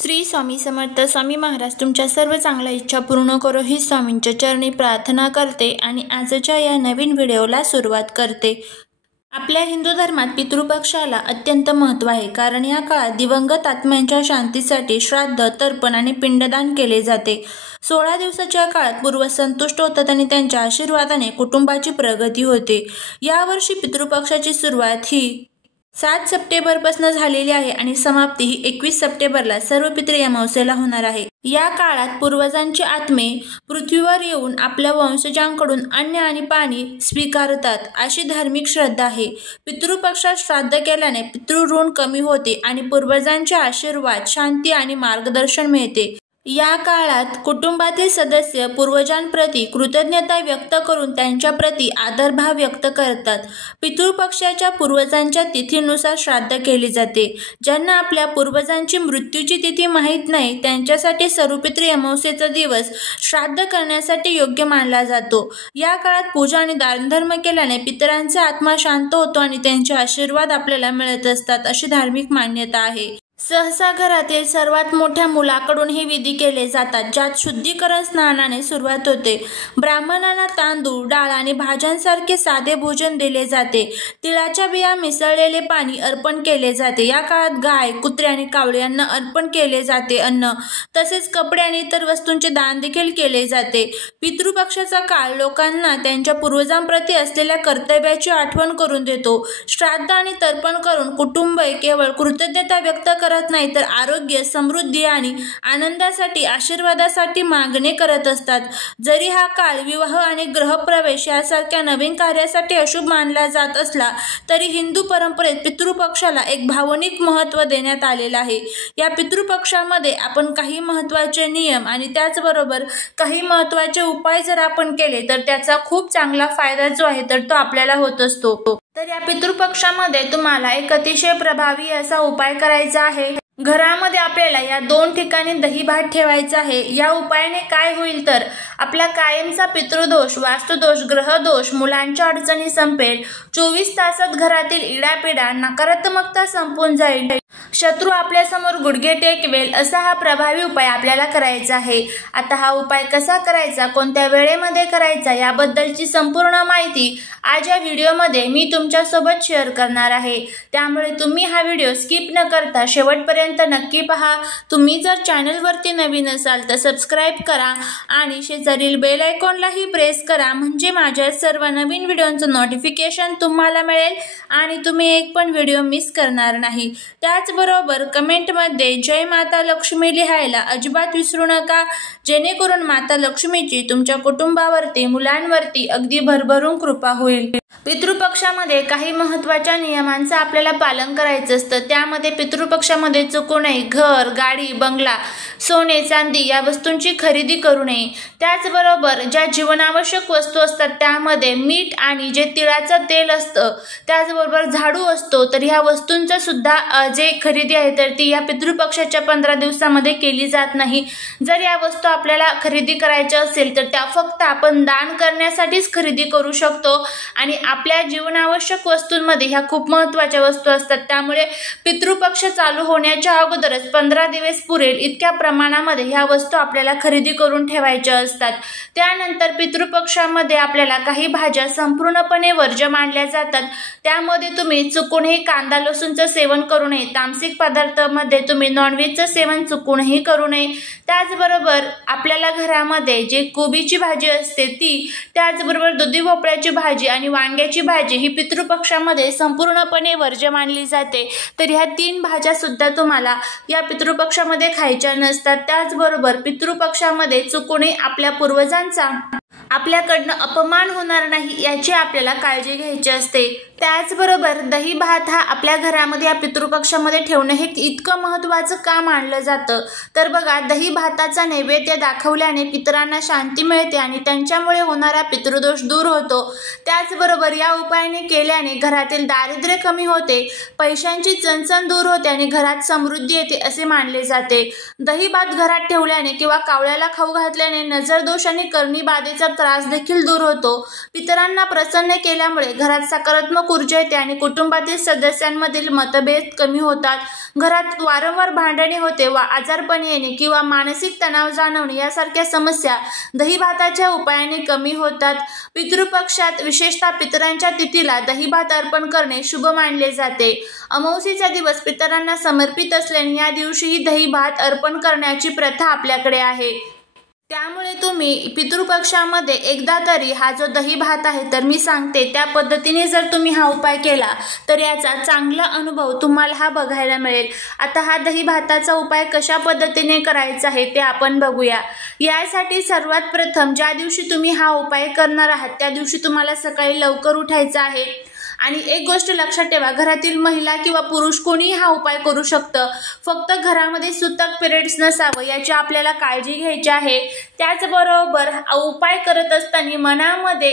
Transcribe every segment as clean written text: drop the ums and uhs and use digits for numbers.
श्री स्वामी समर्थ. स्वामी महाराज तुमच्या सर्व चांगल्या इच्छा पूर्ण करो ही स्वामींच्या चरणी प्रार्थना करते आणि आजच्या या नवीन व्हिडिओला सुरुवात करते. आपल्या हिंदू धर्मात पितृपक्षाला अत्यंत महत्त्व आहे, कारण या काळात दिवंगत आत्म्यांच्या शांतीसाठी श्राद्ध, तर्पण आणि पिंडदान केले जाते. 16 दिवसाच्या काळात पूर्वज संतुष्ट होतात आणि त्यांच्या आशीर्वादाने कुटुंबाची प्रगती होते. यावर्षी पितृपक्षाची सुरुवात ही 7 सप्टेंबरपासून झालेली आहे आणि समाप्ती ही 21 सप्टेंबरला सर्व पितृ अमावस्येला होणार आहे. या काळात पूर्वजांचे आत्मे पृथ्वीवर येऊन आपल्या वंशजांकडून अन्न आणि पाणी स्वीकारतात, अशी धार्मिक श्रद्धा आहे. पितृपक्षात श्राद्ध केल्याने पितृऋण कमी होते आणि पूर्वजांचे आशीर्वाद, शांती आणि मार्गदर्शन मिळते. या काळात कुटुंबातील सदस्य पूर्वजांप्रती कृतज्ञता व्यक्त करून त्यांच्याप्रती आदरभाव व्यक्त करतात. पितृपक्षाच्या पूर्वजांच्या तिथीनुसार श्राद्ध केले जाते. ज्यांना आपल्या पूर्वजांची मृत्यूची तिथी माहीत नाही त्यांच्यासाठी सर्वपितृ अमावस्येचा दिवस श्राद्ध करण्यासाठी योग्य मानला जातो. या काळात पूजा आणि दानधर्म केल्याने पितरांचा आत्मा शांत होतो आणि त्यांचे आशीर्वाद आपल्याला मिळत असतात, अशी धार्मिक मान्यता आहे. सहसा घरातील सर्वात मोठ्या मुलाकडून हे विधी केले जातात, ज्यात शुद्धीकरण स्नानाने सुरुवात होते. ब्राह्मणांना तांदूळ, डाळ आणि भाज्यांसारखे साधे भोजन दिले जाते. तिळाच्या बिया मिसळलेले पाणी अर्पण केले जाते. या काळात गाय, कुत्रे आणि कावळे यांना अर्पण केले जाते. अन्न तसेच कपडे आणि इतर वस्तूंचे दान देखील केले जाते. पितृपक्षाचा काळ लोकांना त्यांच्या पूर्वजांप्रती असलेल्या कर्तव्याची आठवण करून देतो. श्राद्ध आणि तर्पण करून कुटुंब केवळ कृतज्ञता व्यक्त करत नाही तर आरोग्य, समृद्धी आणि आनंदासाठी, आशीर्वादासाठी मागणी करत असतात. जरी हा काळ विवाह आणि गृहप्रवेश यासारख्या नवीन कार्यासाठी अशुभ मानला जात असला तरी हिंदू परंपरेत पितृपक्षाला एक भावनिक महत्त्व देण्यात आलेलं आहे. या पितृपक्षामध्ये आपण काही महत्त्वाचे नियम आणि त्याचबरोबर काही महत्त्वाचे उपाय जर आपण केले तर त्याचा खूप चांगला फायदा जो आहे तर तो आपल्याला होत असतो. तर या पितृपक्षामध्ये तुम्हाला एक अतिशय प्रभावी असा उपाय करायचा आहे. घरामध्ये आपल्याला या 2 ठिकाणी दही भात ठेवायचा आहे. या उपायाने काय होईल तर आपला कायमचा पितृदोष, वास्तुदोष, ग्रहदोष, मुलांच्या अडचणी संपेल. 24 तासात घरातील इडापिडा, नकारात्मकता संपून जाईल. शत्रू आपल्यासमोर गुडघे टेकवेल. असा हा प्रभावी उपाय आपल्याला करायचा आहे. आता हा उपाय कसा करायचा, कोणत्या वेळेमध्ये करायचा याबद्दलची संपूर्ण माहिती आज या व्हिडिओमध्ये मी तुमच्यासोबत शेअर करणार आहे. त्यामुळे तुम्ही हा व्हिडिओ स्किप न करता शेवटपर्यंत नक्की पहा. तुम्ही जर चॅनलवरती नवीन असाल तर सबस्क्राईब करा आणि शेजारील बेल आयकॉनलाही प्रेस करा, म्हणजे माझ्या सर्व नवीन व्हिडिओचं नोटिफिकेशन तुम्हाला मिळेल आणि तुम्ही एक पण व्हिडिओ मिस करणार नाही. त्याचबरोबर कमेंटमध्ये जय माता लक्ष्मी लिहायला अजिबात विसरू नका, जेणेकरून माता लक्ष्मीची तुमच्या कुटुंबावरती, मुलांवरती अगदी भरभरून कृपा होईल. पितृपक्षामध्ये काही महत्त्वाच्या नियमांचं आपल्याला पालन करायचं असतं. त्यामध्ये पितृपक्षामध्ये चुकू नये घर, गाडी, बंगला, सोने, चांदी या वस्तूंची खरेदी करू नये. त्याचबरोबर ज्या जीवनावश्यक वस्तू असतात त्यामध्ये मीठ आणि जे तिळाचं तेल असतं, त्याचबरोबर झाडू असतो, तर ह्या वस्तूंचं सुद्धा जे खरेदी आहे तर ती या पितृपक्षाच्या 15 दिवसामध्ये केली जात नाही. जर या वस्तू आपल्याला खरेदी करायच्या असेल तर त्या फक्त आपण दान करण्यासाठीच खरेदी करू शकतो आणि आपल्या जीवनावश्यक वस्तूंमध्ये ह्या खूप महत्त्वाच्या वस्तू असतात. त्यामुळे पितृपक्ष चालू होण्याच्या अगोदरच 15 दिवस पुरेल इतक्या प्रमाणामध्ये ह्या वस्तू आपल्याला खरेदी करून ठेवायच्या असतात. त्यानंतर पितृपक्षामध्ये आपल्याला काही भाज्या संपूर्णपणे वर्ज्य मानल्या जातात. त्यामध्ये तुम्ही चुकूनही कांदा, लसूणचं सेवन करू नये. तामसिक पदार्थामध्ये तुम्ही नॉनव्हेजचं सेवन चुकूनही करू नये. त्याचबरोबर आपल्याला घरामध्ये जे कोबीची भाजी असते ती, त्याचबरोबर दुधी भोपळ्याची भाजी आणि वांग्याची भाजी ही पितृपक्षामध्ये संपूर्णपणे वर्ज्य मानली जाते. तर ह्या 3 भाज्या सुद्धा तुम्हाला या पितृपक्षामध्ये खायच्या नसतात. त्याचबरोबर पितृपक्षामध्ये चुकूनही आपल्या पूर्वजांचा आपल्याकडनं अपमान होणार नाही याची आपल्याला काळजी घ्यायची असते. त्याचबरोबर दही भात हा आपल्या घरामध्ये या पितृपक्षामध्ये ठेवणं हे इतकं महत्त्वाचं का मानलं जातं तर बघा, दही भाताचा नैवेद्य दाखवल्याने पितरांना शांती मिळते आणि त्यांच्यामुळे होणारा पितृदोष दूर होतो. त्याचबरोबर या उपायाने केल्याने घरातील दारिद्र्य कमी होते, पैशांची चणचण दूर होते आणि घरात समृद्धी येते असे मानले जाते. दही भात घरात ठेवल्याने किंवा कावळ्याला खाऊ घातल्याने नजरदोष आणि करणी बाधेचा त्रास देखील दूर होतो. पितरांना प्रसन्न केल्यामुळे घरात सकारात्मक आत्मक ऊर्जा येते आणि कुटुंबातील सदस्यांमधील मतभेद कमी होतात. घरात वारंवार भांडणे होते व आजारपण येणे किंवा मानसिक तणाव जाणवणे यासारख्या समस्या दही भाताच्या उपायाने कमी होतात. पितृपक्षात विशेषतः पितरांच्या तिथीला दही भात अर्पण करणे शुभ मानले जाते. अमावस्येचा दिवस पितरांना समर्पित असल्याने या दिवशीही दही भात अर्पण करण्याची प्रथा आपल्याकडे आहे. त्यामुळे तुम्ही पितृपक्षामध्ये एकदा तरी हा जो दही भात आहे तर मी सांगते त्या पद्धतीने जर तुम्ही हा उपाय केला तर याचा चांगला अनुभव तुम्हाला हा बघायला मिळेल. आता हा दही भाताचा उपाय कशा पद्धतीने करायचा आहे ते आपण बघूया. यासाठी सर्वात प्रथम ज्या दिवशी तुम्ही हा उपाय करणार आहात त्या दिवशी तुम्हाला सकाळी लवकर उठायचं आहे. आणि एक गोष्ट लक्षात ठेवा, घरातील महिला किंवा पुरुष कोणीही हा उपाय करू शकतं. फक्त घरामध्ये सुतक पिरियड्स नसावं याची आपल्याला काळजी घ्यायची आहे. त्याचबरोबर उपाय करत असताना मनामध्ये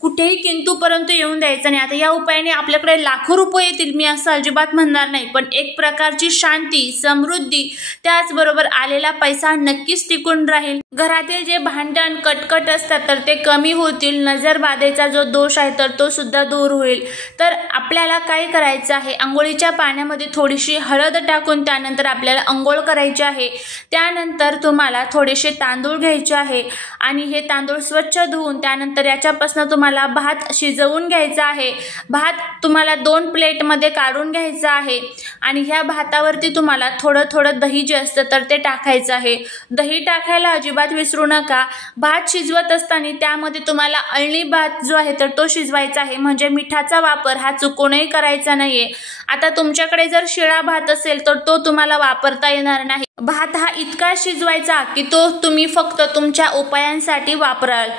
कुठेही किंतु परंतु येऊन द्यायचं नाही. आता या उपायाने आपल्याकडे लाखो रुपये येतील मी असं अजिबात म्हणणार नाही, पण एक प्रकारची शांती, समृद्धी, त्याचबरोबर आलेला पैसा नक्कीच टिकून राहील. घरातील जे भांडण कटकट असतात तर ते कमी होतील. नजरबाधेचा जो दोष आहे तर तो सुद्धा दूर होईल. तर आपल्याला काय करायचं आहे, अंघोळीच्या पाण्यामध्ये थोडीशी हळद टाकून त्यानंतर आपल्याला अंघोळ करायची आहे. त्यानंतर तुम्हाला थोडेसे तांदूळ घ्यायचे आहे आणि हे तांदूळ स्वच्छ धुवून त्यानंतर याच्यापासून तुम्हाला भात शिजवून घ्यायचा आहे. भात तुम्हाला 2 प्लेटमध्ये काढून घ्यायचा आहे आणि ह्या भातावरती तुम्हाला थोडं थोडं दही जे असतं तर ते टाकायचं आहे. दही टाकायला अजिबात विसरू नका. भात शिजवत असताना त्यामध्ये तुम्हाला अळणी भात जो आहे तर तो शिजवायचा आहे, म्हणजे मिठाचा वापर हा चुकूनही करायचा नाहीये. आता तुमच्याकडे जर शिळा भात असेल तर तो तुम्हाला वापरता येणार नाही. भात हा इतका शिजवायचा की तो तुम्ही फक्त तुमच्या उपायांसाठी वापराल.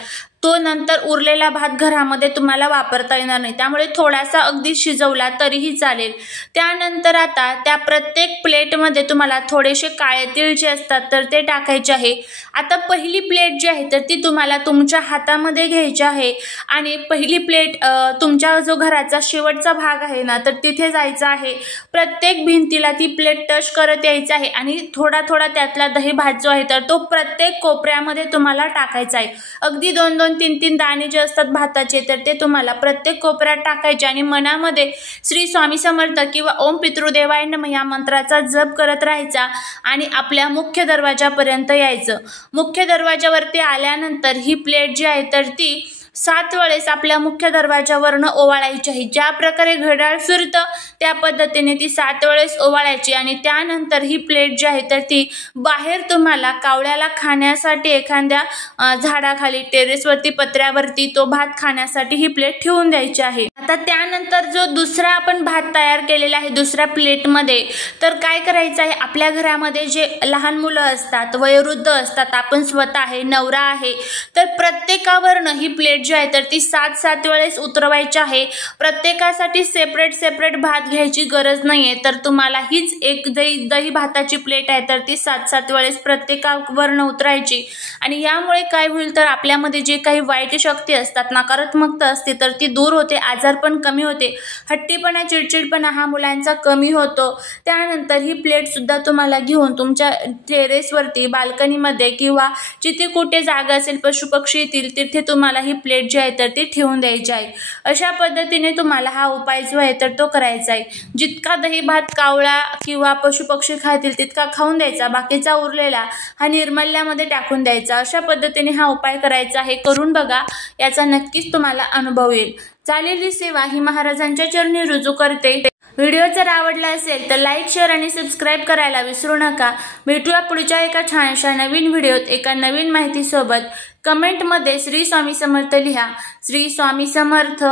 तो नंतर उरलेला भात घरामध्ये तुम्हाला वापरता येणार नाही. त्यामुळे थोडासा अगदी शिजवला तरीही चालेल. त्यानंतर आता त्या प्रत्येक प्लेटमध्ये तुम्हाला थोडेसे काळे तीळ जे असतात तर ते टाकायचे आहे. आता पहिली प्लेट जी आहे तर ती तुम्हाला तुमच्या हातामध्ये घ्यायची आहे आणि पहिली प्लेट तुमच्या जो घराचा शेवटचा भाग आहे ना तर तिथे जायचं आहे. प्रत्येक भिंतीला ती प्लेट टच करत यायचं आहे आणि थोडा थोडा त्यातला दही भात जो आहे तर तो प्रत्येक कोपऱ्यामध्ये तुम्हाला टाकायचा आहे. अगदी 2-2 3-3 दाणे जे असतात भाताचे तर ते तुम्हाला प्रत्येक कोपऱ्यात टाकायचे आणि मनामध्ये श्री स्वामी समर्थ किंवा ओम पितृदेवाय नमः या मंत्राचा जप करत राहायचा आणि आपल्या मुख्य दरवाजापर्यंत यायचं. मुख्य दरवाजावरती आल्यानंतर ही प्लेट जी आहे तर ती 7 वेळेस आपल्या मुख्य दरवाजावरनं ओवाळायची आहे. ज्या प्रकारे घड्याळ फिरतं त्या पद्धतीने ती 7 वेळेस ओवाळायची आणि त्यानंतर ही प्लेट जी आहे तर ती बाहेर तुम्हाला कावळ्याला खाण्यासाठी एखाद्या झाडाखाली, टेरेसवरती, पत्र्यावरती तो भात खाण्यासाठी ही प्लेट ठेवून द्यायची आहे. आता त्यानंतर जो दुसरा आपण भात तयार केलेला आहे दुसऱ्या प्लेटमध्ये तर काय करायचं आहे, आपल्या घरामध्ये जे लहान मुलं असतात, वयोवृद्ध असतात, आपण स्वतः आहे, नवरा आहे, तर प्रत्येकावरनं ही प्लेट जी आहे तर ती 7 वेळेस उतरवायची आहे. प्रत्येकासाठी सेपरेट भात घ्यायची गरज नाहीये. तर तुम्हाला हीच एक दही भाताची प्लेट आहे तर ती 7 वेळेस प्रत्येकावरनं उतरायची आणि यामुळे काय होईल तर आपल्यामध्ये जे काही वाईट शक्ती असतात, नकारात्मकता असते तर ती दूर होते. आजारपण कमी होते. हट्टीपणा, चिडचिडपणा हा मुलांचा कमी होतो. त्यानंतर ही प्लेट सुद्धा तुम्हाला घेऊन तुमच्या टेरेसवरती, बाल्कनीमध्ये किंवा जिथे कुठे जागा असेल पशुपक्षी येतील तिथे तुम्हाला ही प्लेट जी आहे तर ती ठेवून द्यायची आहे. अशा पद्धतीने तुम्हाला हा उपाय जो आहे तर तो करायचा आहे. जितका दही भात कावळा किंवा पशुपक्षी खातील तितका खाऊन द्यायचा, बाकीचा उरलेला हा निर्मल्यामध्ये टाकून द्यायचा. अशा पद्धतीने हा उपाय करायचा आहे. करून बघा, याचा नक्कीच तुम्हाला अनुभव येईल. चालेली सेवा ही महाराजांच्या चरणी रुजू करते. व्हिडिओ जर आवडला असेल तर लाईक, शेअर आणि सबस्क्राईब करायला विसरू नका. भेटूया पुढच्या एका छानशा नवीन व्हिडिओत एका नवीन माहितीसोबत. कमेंटमध्ये श्री स्वामी समर्थ लिहा. श्री स्वामी समर्थ.